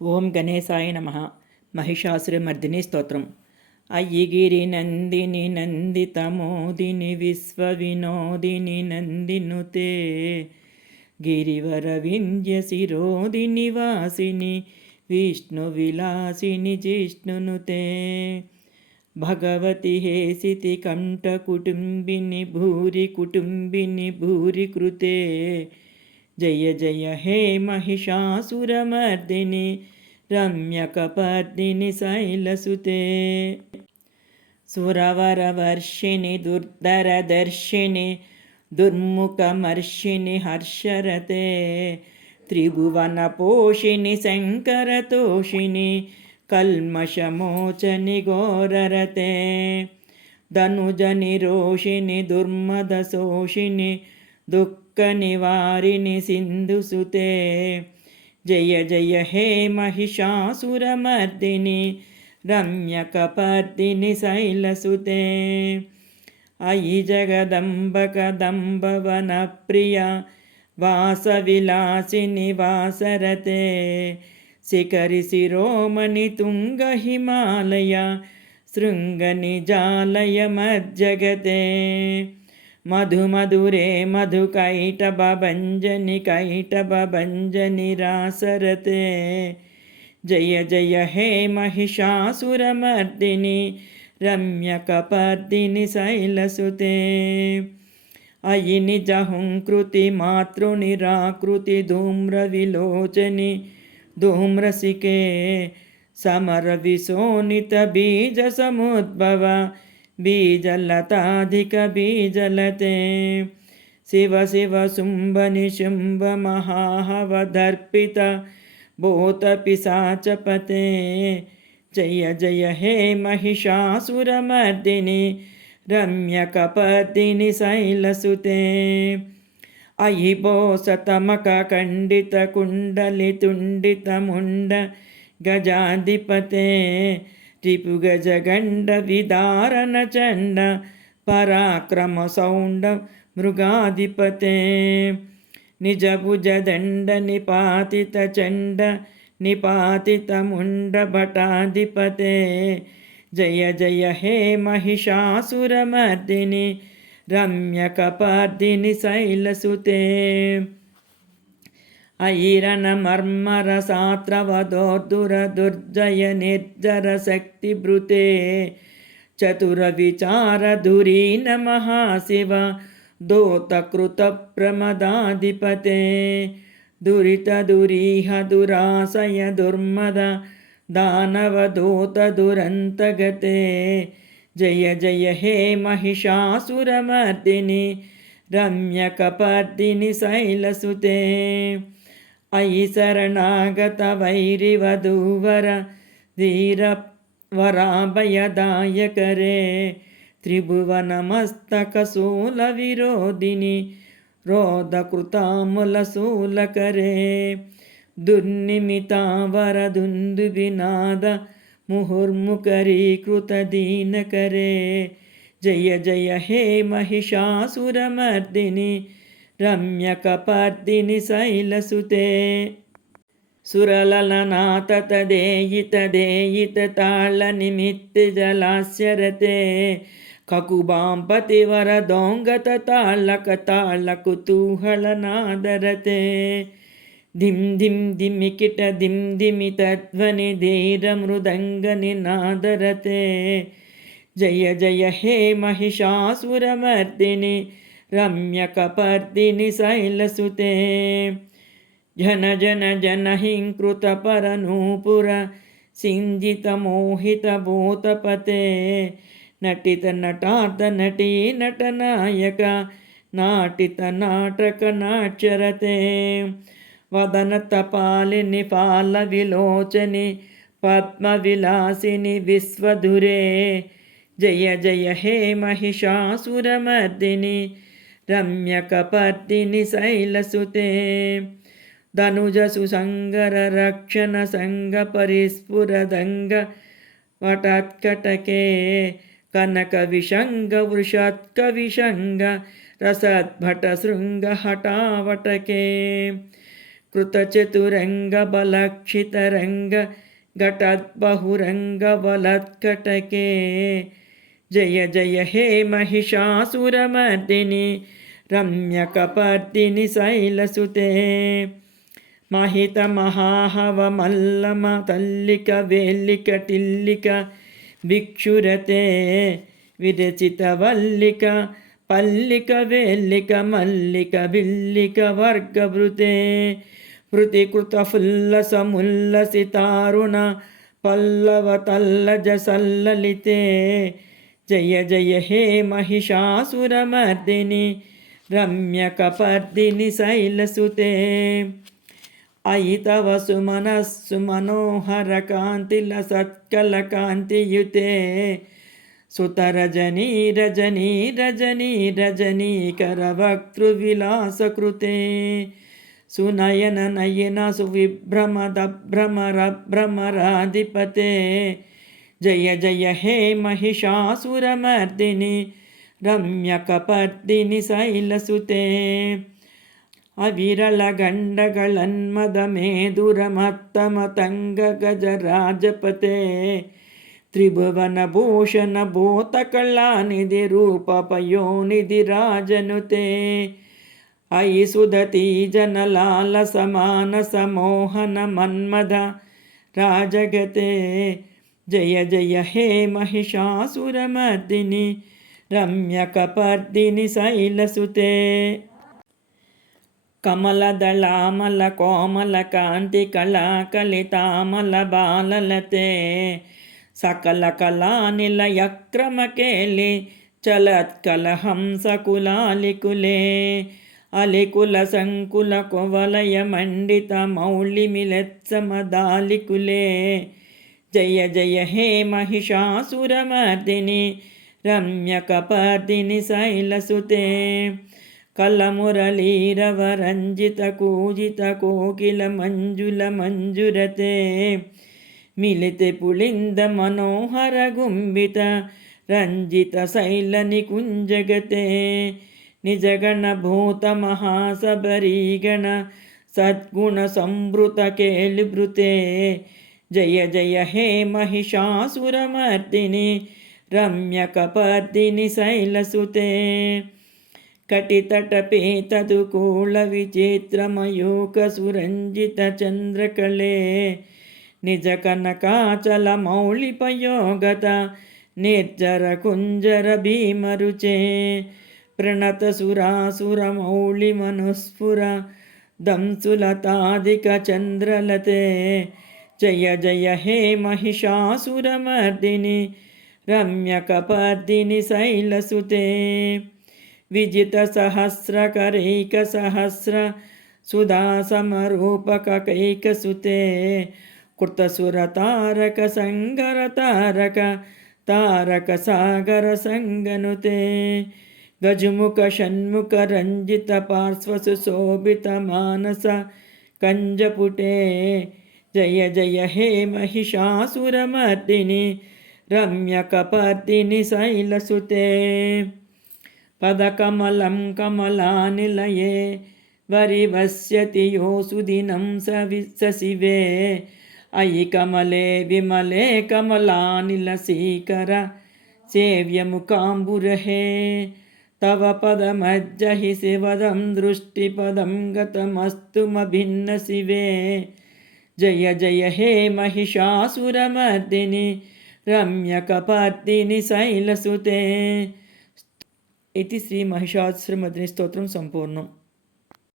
ఓం గణేశాయ నమ. మహిషాసురమర్దిని స్తోత్రం. అయ్యిగిరి నందిని నందితమోదిని విశ్వవినోదిని నందినుతే గిరివర వింధ్య శిరోదిని వాసిని విష్ణు విలాసిని జిష్ణునుతే భగవతి హేసితి కంఠ కుటుంబిని భూరి కృతే జయ జయ హే మహిషాసురమర్దిని రమ్యకపర్దిని శైలసుతే సురవరవర్షిణి దుర్ధరదర్శిని దుర్ముఖమర్షిణి హర్షరతే త్రిభువనపోషిణి శంకరతోషిణి కల్మషమోచని ఘోరరతే ధనుజనిరోషిణి దుర్మదశోషిణి దుఃఖనివారిణి సింధుసుతే జయ జయ హే మహిషాసురమర్దిని రమ్యకపర్దిని శైలసుతే అయి జగదంబ కదంబవన ప్రియ వాసవిలాసిని వాసరతే శిఖరి శిరోమణి తుంగ హిమాలయ శృంగనిజాలయ మజ్జగతే మధుమధురే కైటభంజని రాసరతే జయ జయ హే మహిషాసురమర్దిని రమ్యకపర్దిని శైలసుతే అయి నిజహుంకృతి మాతృనిరాకృతి ధూమ్రవిలోచని ధూమ్రసికే సమర విశోనిత బీజ సముద్భవ బీజలతాధిక బీజలతే శివ శివ శుంభని శుంభ మహాహవదర్పిత భూత పిశాచపతే జయ జయ హే మహిషాసురమర్దిని రమ్యకపర్దిని శైలసుతే అయి బోసతమక ఖండిత కుండలి తుండిత ముండ గజాధిపతే రిపుగజగండ విదారణ చండ పరాక్రమ సౌండ మృగాధిపతే నిజభుజదండ నిపాతిత చండ నిపాతిత ముండ భటాధిపతే జయ జయ హే మహిషాసురమర్దిని రమ్యకపర్దిని శైలసుతే ఐరణ మర్మర సాత్రవదోర్దుర దుర్జయ నిర్జర శక్తి భృతే చతుర విచార ధురీన మహాశివ దోతకృత ప్రమదాధిపతే దురిత దురీహ దురాశయ దుర్మద దానవదూత దురంతగతే జయ జయ హే మహిషాసురమర్దిని రమ్యకపర్దిని శైలసుతే అయి శరణాగత వైరివధూవర ధీర వరాభయదాయకరే త్రిభువనమస్తక శూల విరోధిని రోధకృతాముల శూలకరే దుర్నిమితావర దుందుబినాద ముహుర్ముఖరీకృత దీనకరే జయ జయ హే మహిషాసురమర్దిని రమ్యకపర్దిని శైలసుతే సురలలనాతదేయిత తాళ నిమిత్త జలాస్యరతే కకుబాంపతివర దొంగత తాళ కుతూహళనాదరతే ధిం ధిం ధిమికిట ధిం ధిమిత ధ్వని ధీర మృదంగ నినాదరతే జయ జయ హే మహిషాసురమర్దిని రమ్యకపర్దిని శైలసుతే జన జన జనహింకృత పరనూపుర సింజిత మోహిత భూతపతే నటిత నటార్థ నటీ నటనాయక నాటిత నాటక నాట్యరతే వదన తపాలిని పాల విలోచని పద్మ విలాసిని విశ్వధురే జయ జయ హే మహిషాసురమర్దిని రమ్యకపర్దిని శైలసుతే ధనుజ సుసంగర రక్షణ సంగ పరిస్ఫురదంగ వటత్కటకే కనక విషంగ వృషత్క విషంగ రసద్భట శృంగ హఠావటకే कृतचतुरङ्गबलक्षितरङ्ग घटद्बहुरङ्गबलत्कटके जय जय हे महिषासुरमर्दिनि रम्यकपर्दिनि शैलसुते महितमहाहवमल्लम तल्लिक वेल्लिक टिल्लिक भिक्षुरते विरचितवल्लिक पल्लिक वेल्लिक मल्लिक बिल्लिक वर्गभृते वृतिकृतफुल्लसमुल्लसितारुण पल्लवतल्लजसल्ललिते जय जय हे महिषासुरमर्दिनि रम्यकपर्दिनि शैलसुते अयि तव सुमनस्सु मनोहरकान्तिलसत्कलकान्तियुते सुतरजनी रजनी रजनी रजनीकरवक्तृविलासकृते सुनयन नयन सुविभ्रमदभ्रमरभ्रमराधिपते जय जय हे महिषासुरमर्दिनि रम्यकपर्दिनि शैलसुते अविरलगण्डगलन्मदमेधुरमत्तमतङ्गगजराजपते त्रिभुवनभूषणभूतकलानिधिरूपपयोनिधिराजनुते अयि सुदती जनलालसमानसमोहनमन्मद राजगते जय जय हे महिषासुरमर्दिनि रम्यकपर्दिनि शैलसुते कमलदलामल कोमलकान्ति कलाकलितामल बाललते सकलकलानिलयक्रमकेलि चलत्कलहंसकुलालिकुले अलिकुलसङ्कुलकुवलयमण्डितमौलिमिलेत्समदालिकुले जय जय हे महिषासुरमर्दिनि रम्यकपर्दिनि शैलसुते कलमुरलीरवरञ्जितकूजितकोकिलमञ्जुलमञ्जुरते मिलिते पुलिन्दमनोहरगुम्बित रञ्जितशैलनिकुञ्जगते निजगणभूतमहासबरीगण सद्गुणसंवृतकेलिवृते जय जय हे महिषासुरमर्दिनि रम्यकपर्दिनि शैलसुते कटितटपेतदुकूलविचित्रमयूखसुरञ्जितचन्द्रकले निजकनकाचलमौलिपयोगत निर्जरकुञ्जरभीमरुचे प्रणतसुरासुरमौलिमनुस्फुर दंसुलतादिकचन्द्रलते जय जय हे महिषासुरमर्दिनि रम्यकपर्दिनि शैलसुते विजितसहस्रकरैकसहस्र सुधासमरूपककैकसुते कृतसुरतारकसङ्गरतारक तारकसागरसङ्गनुते गजमुखषण्मुखरञ्जितपार्श्वसुशोभितमानस कञ्जपुटे जय जय हे महिषासुरमर्दिनि रम्यकपर्दिनि शैलसुते पदकमलं कमलानिलये वरिवस्यति यो सुदिनं सशिवे अयि कमले विमले कमलानिलसीकर सेव्यमुकाम्बुरहे तव पदमज्जहि शिवदं दृष्टिपदं गतमस्तुमभिन्नशिवे जय जय हे महिषासुरमर्दिनि रम्यकपर्दिनि शैलसुते इति श्री महिषासुरमर्दिनि स्तोत्रं सम्पूर्णम्।